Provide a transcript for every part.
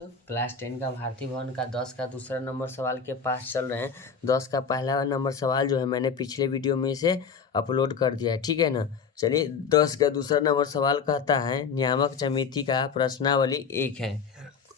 Class 10 का भारती भवन का 10 का दूसरा नंबर सवाल के पास चल रहे हैं। 10 का पहला नंबर सवाल जो है मैंने पिछले वीडियो में से अपलोड कर दिया है, ठीक है ना। चलिए 10 का दूसरा नंबर सवाल कहता है नियामक ज्यामिति का प्रश्नावली 1 है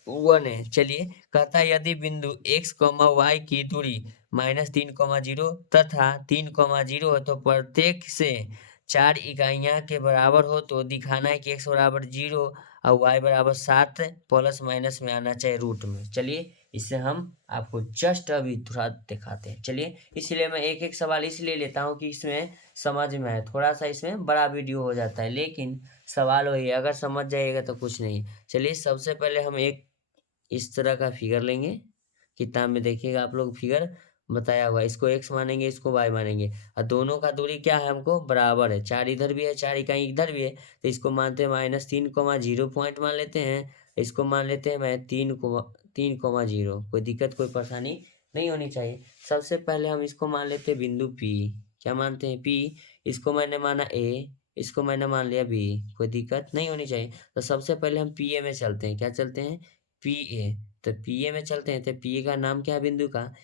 1 है। चलिए कहता है यदि बिंदु x, y की दूरी -3,0 तथा 3,0 है तो प्रत्येक से 4 इकाइयां के बराबर हो तो दिखाना है कि x बराबर 0 और y बराबर 7 प्लस माइनस में आना चाहिए रूट में। चलिए इससे हम आपको जस्ट अभी थोड़ा दिखाते हैं। चलिए इसलिए मैं एक एक सवाल इसलिए लेता हूँ कि इसमें समझ में आए, थोड़ा सा इसमें बड़ा वीडियो हो जाता है लेकिन सवाल वही है, अगर समझ जाइएगा तो कुछ नहीं। चलिए सबसे पहले हम एक इस तरह का फिगर लेंगे, किताब में देखिएगा आप लोग फिगर बताया हुआ है। इसको x मानेंगे, इसको y मानेंगे और दोनों का दूरी क्या है हमको बराबर है। 4 इधर भी है, 4 इकाई इधर भी है, तो इसको मानते हैं -3,0 पॉइंट मान लेते हैं। इसको मान लेते हैं मैं 3,0। कोई दिक्कत कोई परेशानी नहीं होनी चाहिए। सबसे पहले हम इसको मान लेते हैं बिंदु P। क्या मानते हैं P। इसको मैंने माना A, इसको मैंने मान लिया B। कोई दिक्कत नहीं होनी चाहिए। तो सबसे पहले हम PA में चलते हैं। क्या चलते हैं PA। तो PA में चलते हैं तो PA का नाम क्या है बिंदु का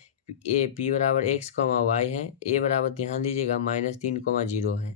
P बराबर x, y है। A बराबर ध्यान दीजिएगा -3,0 है।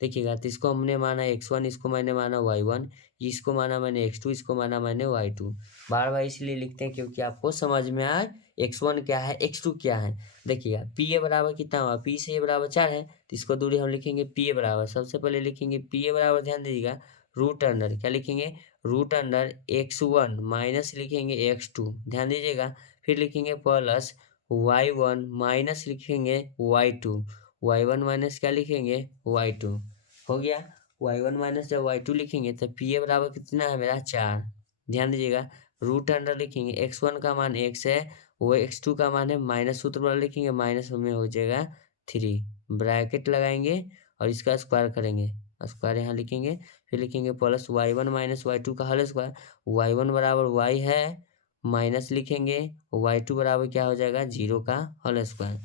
देखिएगा तो इसको हमने माना x1, इसको मैंने माना y1, इसको माना मैंने x2, इसको माना मैंने y2। बार बार इसलिए लिखते हैं क्योंकि आपको समझ में आए x1 क्या है x2 क्या है। देखिएगा PA बराबर कितना हुआ, P से A बराबर 4 है तो इसको दूरी हम लिखेंगे PA बराबर। सबसे पहले लिखेंगे PA बराबर, ध्यान दीजिएगा रूट अंडर, क्या लिखेंगे रूट अंडर x1 माइनस लिखेंगे x2, ध्यान दीजिएगा। फिर लिखेंगे प्लस y1 माइनस लिखेंगे y2, y1 माइनस क्या लिखेंगे y2। हो गया y1 माइनस जब y2 लिखेंगे तो PA बराबर कितना है मेरा 4। ध्यान दीजिएगा रूट अंडर लिखेंगे x1 का मान x है, वो x2 का मान है माइनस, सूत्र वाला लिखेंगे माइनस में हो जाएगा 3, ब्रैकेट लगाएंगे और इसका स्क्वायर करेंगे, स्क्वायर यहाँ लिखेंगे। फिर लिखेंगे प्लस y1 माइनस y2 का होल स्क्वायर, y1 बराबर y है माइनस लिखेंगे y2 बराबर क्या हो जाएगा 0 का होल स्क्वायर।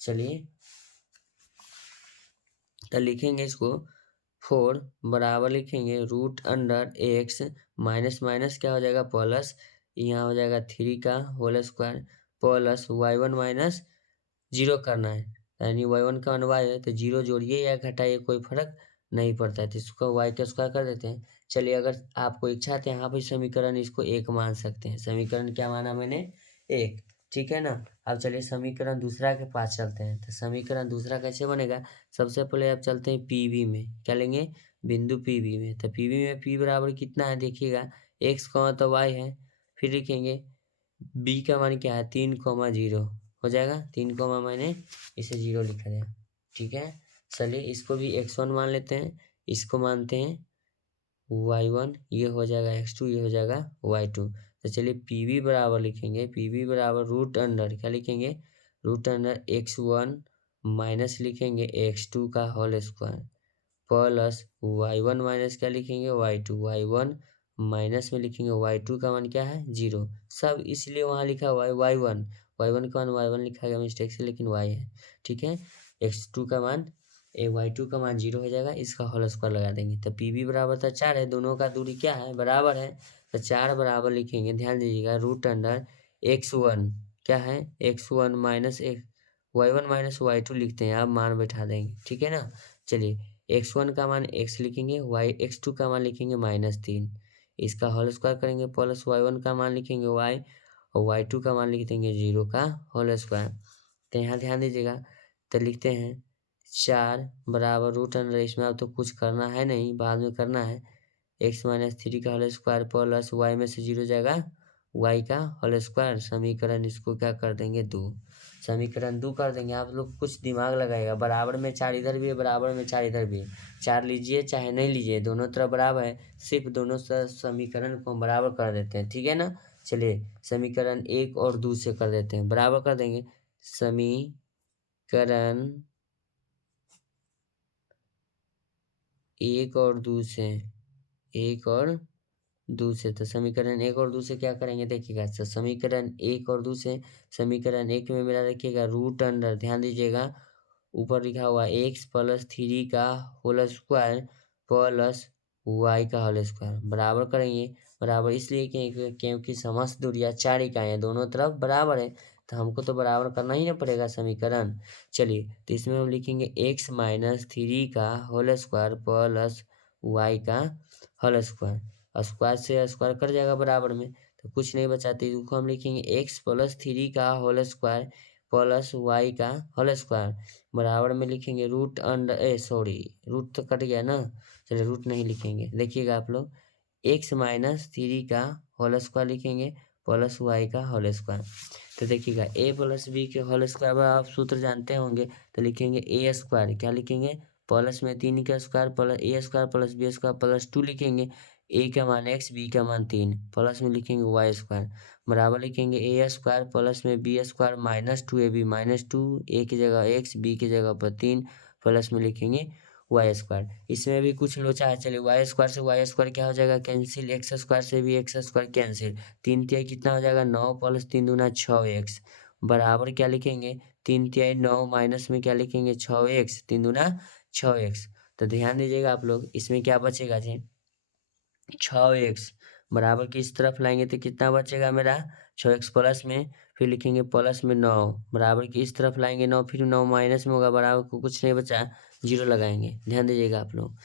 चलिए तो लिखेंगे इसको 4 बराबर लिखेंगे root under x minus minus क्या हो जाएगा प्लस, यहाँ हो जाएगा 3 का whole square plus y1 minus 0 करना है, यानी y1 का मान y है तो 0 जोड़िए या घटाइए कोई फर्क नहीं पड़ता है, तो इसको y का स्क्वायर कर देते हैं। चलिए अगर आपको इच्छा है तो यहाँ पे समीकरण इसको 1 मान सकते हैं। समीकरण क्या माना मैंने 1, ठीक है ना। अब चलिए समीकरण दूसरा के पास चलते हैं। तो समीकरण दूसरा कैसे बनेगा, सबसे पहले आप चलते हैं PB में। क्या लेंगे बिंदु PB में। तो PB में P बराबर कितना है देखिएगा x का तो y है। फिर लिखेंगे B का मान क्या है 3,0 हो जाएगा 3, मैंने इसे 0 लिखा जाए, ठीक है। चलिए इसको भी x1 मान लेते हैं, इसको मानते हैं y1, ये हो जाएगा x2, ये हो जाएगा y2। तो चलिए PB बराबर लिखेंगे, PB बराबर रूट अंडर क्या लिखेंगे रूट अंडर x1 माइनस लिखेंगे x2 का whole square plus y1 minus क्या लिखेंगे y2, y1 माइनस में लिखेंगे y2 का मान क्या है 0। सब इसलिए वहाँ लिखा हुआ है y1 का मान y1 लिखा गया मिस्टेक से, लेकिन y है, ठीक है। x2 का मान y2 का मान 0 हो जाएगा, इसका होल स्क्वायर लगा देंगे। तो PB बराबर था 4 है, दोनों का दूरी क्या है बराबर है, तो 4 बराबर लिखेंगे, ध्यान दीजिएगा रूट अंडर x1 क्या है x1 minus y1 minus y2 लिखते हैं, आप मान बैठा देंगे, ठीक है ना। चलिए x1 का मान x लिखेंगे, x2 का मान लिखेंगे -3, इसका होल स्क्वायर करेंगे प्लस y1 का मान लिखेंगे y और y2 का मान लिख देंगे 0 का होल स्क्वायर। तो यहाँ ध्यान दीजिएगा तो लिखते हैं 4 बराबर रूट अंडर, इसमें अब तो कुछ करना है नहीं, बाद में करना है x माइनस 3 का होल स्क्वायर प्लस y में से 0 जाएगा y का होल स्क्वायर। समीकरण इसको क्या कर देंगे 2, समीकरण 2 कर देंगे। आप लोग कुछ दिमाग लगाएगा, बराबर में 4 इधर भी है, बराबर में 4 इधर भी है, 4 लीजिए चाहे नहीं लीजिए दोनों तरफ बराबर है, सिर्फ दोनों समीकरण को हम बराबर कर देते हैं, ठीक है ना। चलिए समीकरण 1 और 2 से कर देते हैं, बराबर कर देंगे समीकरण 1 और 2 से, 1 और 2 से। तो समीकरण 1 और 2 से क्या करेंगे देखिएगा, तो समीकरण 1 और 2 से, समीकरण 1 में मेरा देखिएगा रूट अंडर, ध्यान दीजिएगा ऊपर लिखा हुआ x प्लस 3 का होल स्क्वायर प्लस y का होल स्क्वायर बराबर करेंगे बराबर इसलिए क्योंकि समस्त दूरियां 4 इकाइयाँ दोनों तरफ बराबर है, तो हमको तो बराबर करना ही ना पड़ेगा समीकरण। चलिए, तो इसमें हम लिखेंगे x माइनस थ्री का होल स्क्वायर प्लस वाई का होल स्क्वायर। स्क्वायर से स्क्वायर कट जाएगा बराबर में, तो कुछ नहीं बचा, तो इसको हम लिखेंगे x प्लस थ्री का होल स्क्वायर प्लस वाई का होल स्क्वायर बराबर में लिखेंगे रूट अंडर सॉरी रूट तो कट गया ना, चलिए रूट नहीं लिखेंगे। देखिएगा आप लोग, x माइनस थ्री का होल स्क्वायर लिखेंगे प्लस वाई का होल स्क्वायर। तो देखिएगा a प्लस बी के होल स्क्वायर आप सूत्र जानते होंगे, तो लिखेंगे ए स्क्वायर, क्या लिखेंगे प्लस में 3 का square plus A square plus B square plus 2 लिखेंगे, a का मान x b का मान 3 प्लस में लिखेंगे वाई स्क्वायर बराबर लिखेंगे ए स्क्वायर प्लस में B square minus 2ab minus 2 a की जगह x b की जगह पर 3 प्लस में लिखेंगे वाई स्क्वायर। इसमें भी कुछ लोचा है, चलिए वाई स्क्वायर से वाई स्क्वायर क्या हो जाएगा कैंसिल, एक्स स्क्वायर से भी एक्स स्क्वायर कैंसिल, 3 तिहाई कितना हो जाएगा 9 प्लस 3 दूना 6x बराबर क्या लिखेंगे 3 तिहाई 9 माइनस में क्या लिखेंगे 6x 3 दूना 6x। तो ध्यान दीजिएगा आप लोग, इसमें क्या बचेगा जी 6x बराबर किस तरफ लाएंगे तो कितना बचेगा मेरा 6x प्लस में, फिर लिखेंगे प्लस में 9 बराबर किस तरफ लाएंगे 9, फिर 9 माइनस में होगा बराबर को कुछ नहीं बचा, जीरो लगाएंगे। ध्यान दीजिएगा आप लोग,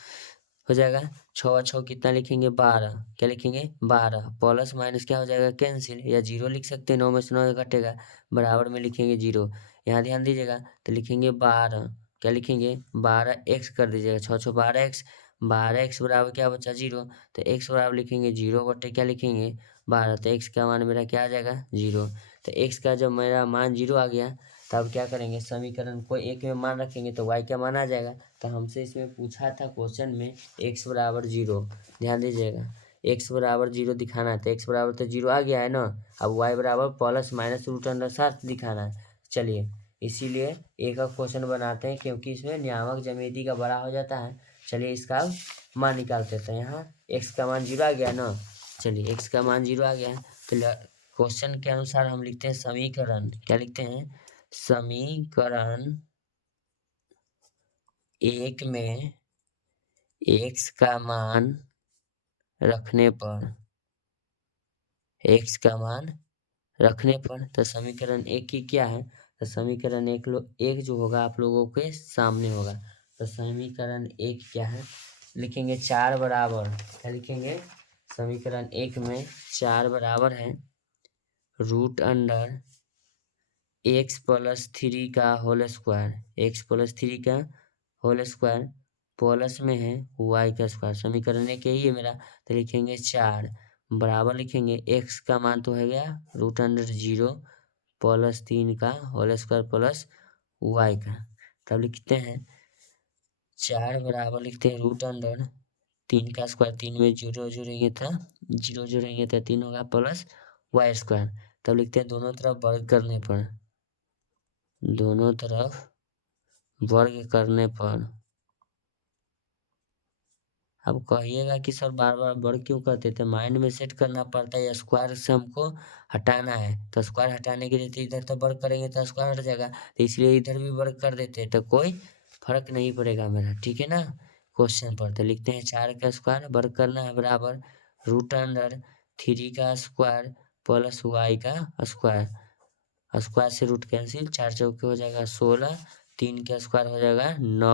हो जाएगा 6 कितना लिखेंगे 12, क्या लिखेंगे 12 प्लस माइनस क्या हो जाएगा कैंसिल, या जीरो लिख सकते हैं, 9 में से 9 घटेगा बराबर में लिखेंगे जीरो। यहाँ ध्यान दीजिएगा, तो लिखेंगे 12, क्या लिखेंगे 12x कर दीजिएगा, 6 12x बराबर क्या बचा जीरो, तो x बराबर लिखेंगे जीरो बटे क्या लिखेंगे 12, तो x का मान मेरा क्या आ जाएगा जीरो। तो x का जब मेरा मान जीरो आ गया, तब क्या करेंगे समीकरण को एक में मान रखेंगे तो y का मान आ जाएगा। तो हमसे इसमें पूछा था क्वेश्चन में x बराबर जीरो, ध्यान दीजिएगा x बराबर जीरो दिखाना है, तो x बराबर तो जीरो आ गया है ना, अब y बराबर प्लस माइनस रूट अंडर 7 दिखाना है। चलिए, इसीलिए एक का क्वेश्चन बनाते हैं, क्योंकि इसमें नियामक ज्यामिति का बड़ा हो जाता है। चलिए, इसका मान निकालते हैं, यहाँ x का मान जीरो आ गया ना, चलिए x का मान जीरो आ गया, तो क्वेश्चन के अनुसार हम लिखते हैं समीकरण, क्या लिखते हैं समीकरण एक में x का मान रखने पर x का मान रखने पर, तो समीकरण एक की क्या है, तो समीकरण एक जो होगा आप लोगों के सामने होगा। तो समीकरण एक क्या है, लिखेंगे 4 बराबर, क्या लिखेंगे समीकरण एक में 4 बराबर है root under x plus three का whole square, x plus three का होल स्क्वायर प्लस में है y का स्क्वायर, समीकरण एक यही है मेरा, तो लिखेंगे 4 बराबर लिखेंगे x का मान तो है गया रूट अंडर जीरो प्लस 3 का होल स्क्वायर प्लस y का, तब लिखते हैं 4 बराबर लिखते हैं रूट अंडर 3 का स्क्वायर, 3 में जीरो जोड़ेंगे था जीरो जोड़ेंगे तो 3 होगा प्लस वाई स्क्वायर, तब लिखते हैं दोनों तरफ वर्ग करने पर, दोनों तरफ वर्ग करने पर। अब कहिएगा कि सर बार बार वर्ग क्यों करते थे, माइंड में सेट करना पड़ता है, स्क्वायर से हमको हटाना है, तो स्क्वायर हटाने के लिए तो इधर तो वर्ग करेंगे तो स्क्वायर हट जाएगा, तो इसलिए इधर भी वर्ग कर देते हैं, तो कोई फर्क नहीं पड़ेगा मेरा, ठीक है ना। क्वेश्चन पर तो लिखते हैं 4 का स्क्वायर वर्ग करना है बराबर रूट अंडर 3 का स्क्वायर प्लस वाई का स्क्वायर, स्क्वायर से रूट कैंसिल, 4 चौके हो जाएगा 16, 3 का स्क्वायर हो जाएगा 9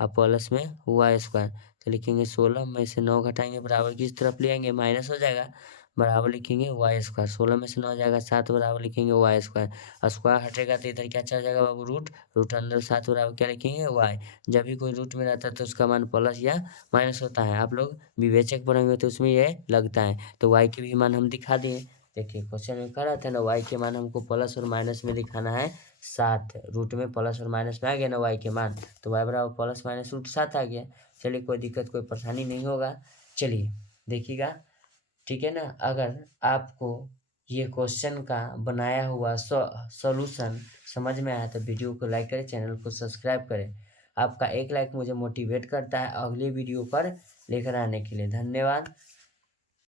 और प्लस में वाई स्क्वायर, तो लिखेंगे 16 में से 9 घटाएंगे बराबर किस तरफ ले आएंगे माइनस हो जाएगा, बराबर लिखेंगे वाई स्क्वायर, 16 में से 9 जाएगा 7 बराबर लिखेंगे वाई स्क्वायर, स्क्वायर हटेगा तो इधर क्या चल जाएगा बाबू रूट, रूट अंदर 7 बराबर क्या लिखेंगे वाई। जब भी कोई रूट में रहता है तो उसका मान प्लस या माइनस होता है, आप लोग विवेचक पढ़ेंगे तो उसमें ये लगता है, तो वाई के भी मान हम दिखा दिए। देखिए क्वेश्चन में कह रहा था ना y के मान हमको प्लस और माइनस में दिखाना है 7, रूट में प्लस और माइनस में आ गया ना y के मान, तो y बराबर प्लस माइनस रूट 7 आ गया। चलिए, कोई दिक्कत कोई परेशानी नहीं होगा। चलिए देखिएगा, ठीक है ना। अगर आपको ये क्वेश्चन का बनाया हुआ सॉल्यूशन समझ में आया तो वीडियो को लाइक करें, चैनल को सब्सक्राइब करें। आपका एक लाइक मुझे मोटिवेट करता है अगली वीडियो पर लेकर आने के लिए। धन्यवाद।